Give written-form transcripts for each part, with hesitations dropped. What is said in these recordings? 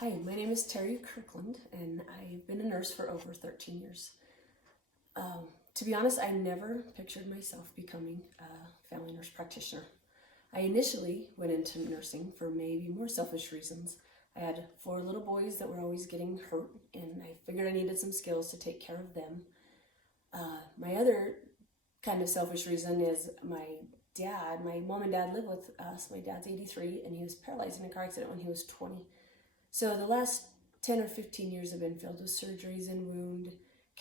Hi, my name is Teri Kirkland, and I've been a nurse for over 13 years. To be honest, I never pictured myself becoming a family nurse practitioner. I initially went into nursing for maybe more selfish reasons. I had 4 little boys that were always getting hurt, and I figured I needed some skills to take care of them. My other kind of selfish reason is my mom and dad live with us. My dad's 83, and he was paralyzed in a car accident when he was 20. So the last 10 or 15 years have been filled with surgeries and wound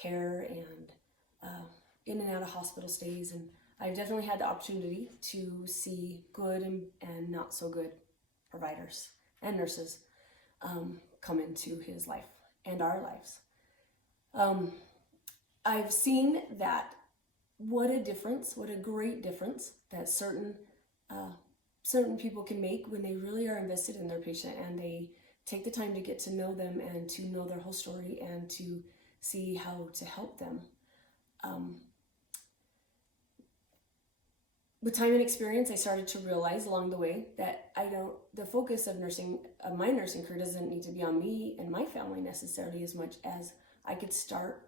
care and in and out of hospital stays. And I've definitely had the opportunity to see good and not so good providers and nurses come into his life and our lives. I've seen that what a great difference that certain people can make when they really are invested in their patient and they take the time to get to know them and to know their whole story and to see how to help them. With time and experience, I started to realize along the way that the focus of my nursing career doesn't need to be on me and my family necessarily as much as I could start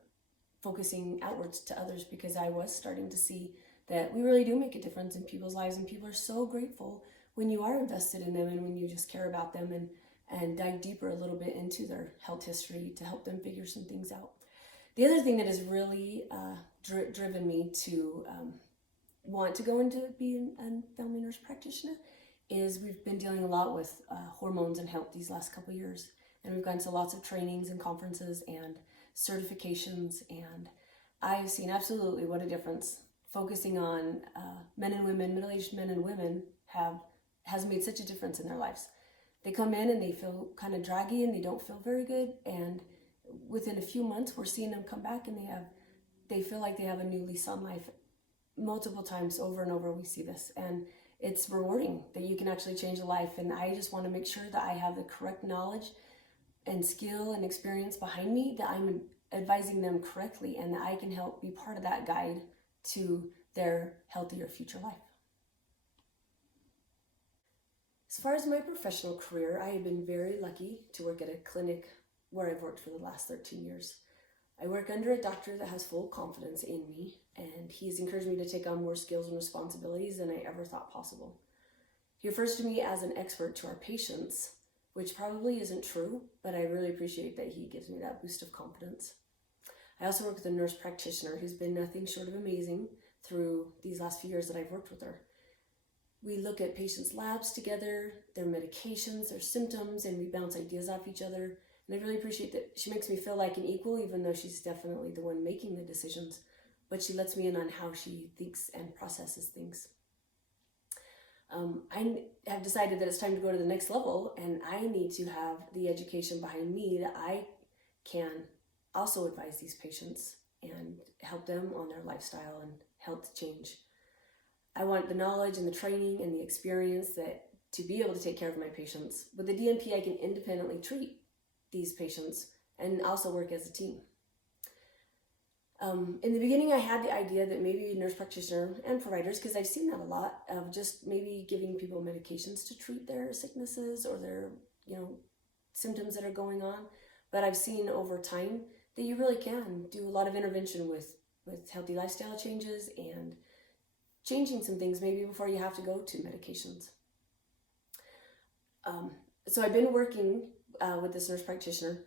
focusing outwards to others, because I was starting to see that we really do make a difference in people's lives, and people are so grateful when you are invested in them and when you just care about them and dive deeper a little bit into their health history to help them figure some things out. The other thing that has really driven me to want to go into being a family nurse practitioner is we've been dealing a lot with hormones and health these last couple of years. And we've gone to lots of trainings and conferences and certifications, and I've seen absolutely what a difference focusing on men and women, middle-aged men and women has made such a difference in their lives. They come in and they feel kind of draggy and they don't feel very good, and within a few months we're seeing them come back and they feel like they have a new lease on life. Multiple times over and over we see this, and it's rewarding that you can actually change a life. And I just want to make sure that I have the correct knowledge and skill and experience behind me, that I'm advising them correctly and that I can help be part of that guide to their healthier future life. As far as my professional career, I have been very lucky to work at a clinic where I've worked for the last 13 years. I work under a doctor that has full confidence in me, and he's encouraged me to take on more skills and responsibilities than I ever thought possible. He refers to me as an expert to our patients, which probably isn't true, but I really appreciate that he gives me that boost of confidence. I also work with a nurse practitioner who's been nothing short of amazing through these last few years that I've worked with her. We look at patients' labs together, their medications, their symptoms, and we bounce ideas off each other. And I really appreciate that she makes me feel like an equal, even though she's definitely the one making the decisions, but she lets me in on how she thinks and processes things. I have decided that it's time to go to the next level, and I need to have the education behind me that I can also advise these patients and help them on their lifestyle and health change. I want the knowledge and the training and the experience to be able to take care of my patients. With the DNP, I can independently treat these patients and also work as a team. In the beginning, I had the idea that maybe a nurse practitioner and providers, because I've seen that a lot, of just maybe giving people medications to treat their sicknesses or their symptoms that are going on. But I've seen over time that you really can do a lot of intervention with healthy lifestyle changes and changing some things maybe before you have to go to medications. So I've been working with this nurse practitioner,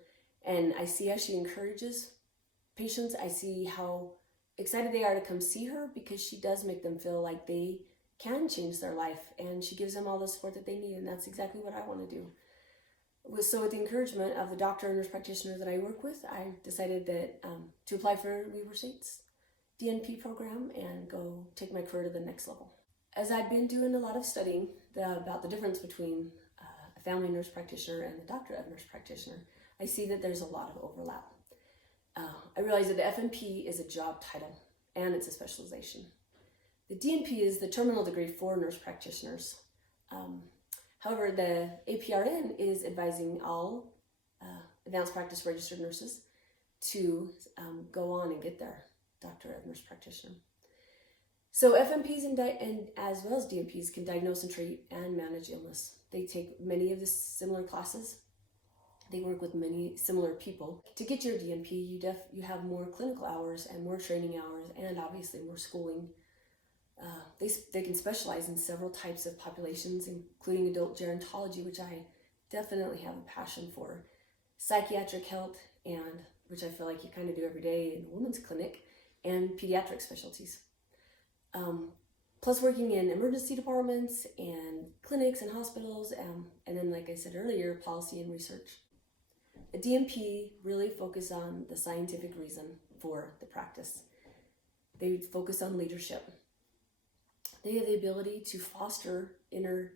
and I see how she encourages patients. I see how excited they are to come see her, because she does make them feel like they can change their life, and she gives them all the support that they need, and that's exactly what I want to do. So with the encouragement of the doctor and nurse practitioner that I work with, I decided that to apply for Weber State's DNP program and go take my career to the next level. As I've been doing a lot of studying about the difference between a family nurse practitioner and the doctor of nurse practitioner, I see that there's a lot of overlap. I realize that the FNP is a job title and it's a specialization. The DNP is the terminal degree for nurse practitioners. However, the APRN is advising all advanced practice registered nurses to go on and get their doctor of nurse practitioner. So FNPs and as well as DNPs can diagnose and treat and manage illness. They take many of the similar classes They work with many similar people. To get your DNP, you have more clinical hours and more training hours, and obviously more schooling. They can specialize in several types of populations, including adult gerontology, which I definitely have a passion for, psychiatric health, and which I feel like you kind of do every day in a women's clinic, and pediatric specialties. Plus working in emergency departments and clinics and hospitals, and then, like I said earlier, policy and research. A DNP really focus on the scientific reason for the practice. They focus on leadership. They have the ability to foster inner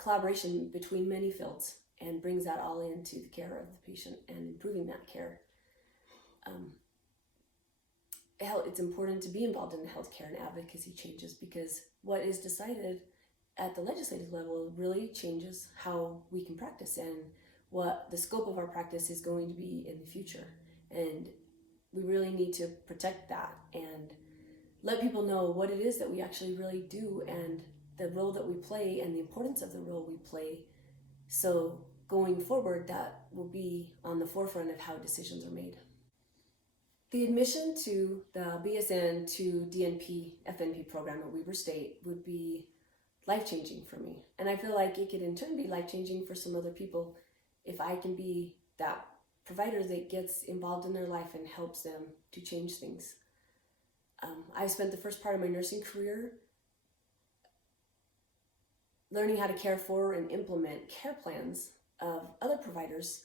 collaboration between many fields and brings that all into the care of the patient and improving that care. It's important to be involved in the healthcare and advocacy changes, because what is decided at the legislative level really changes how we can practice and what the scope of our practice is going to be in the future. And we really need to protect that and let people know what it is that we actually really do and the role that we play and the importance of the role we play. So going forward, that will be on the forefront of how decisions are made. The admission to the BSN to DNP FNP program at Weber State would be life-changing for me. And I feel like it could in turn be life-changing for some other people if I can be that provider that gets involved in their life and helps them to change things. I spent the first part of my nursing career learning how to care for and implement care plans of other providers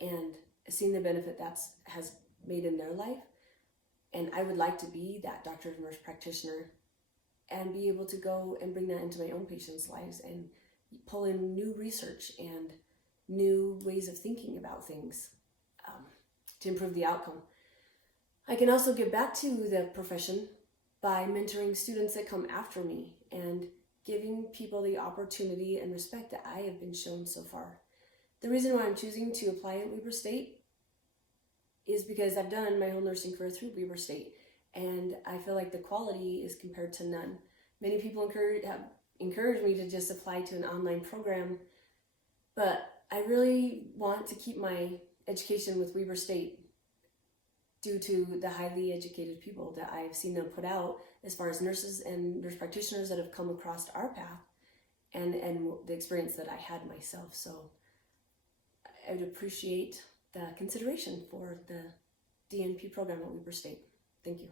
and seeing the benefit that has made in their life. And I would like to be that doctor of nurse practitioner and be able to go and bring that into my own patients' lives and pull in new research and new ways of thinking about things to improve the outcome. I can also give back to the profession by mentoring students that come after me and giving people the opportunity and respect that I have been shown so far. The reason why I'm choosing to apply at Weber State is because I've done my whole nursing career through Weber State, and I feel like the quality is compared to none. Many people have encouraged me to just apply to an online program, but I really want to keep my education with Weber State due to the highly educated people that I've seen them put out as far as nurses and nurse practitioners that have come across our path and the experience that I had myself. So I would appreciate the consideration for the DNP program at Weber State. Thank you.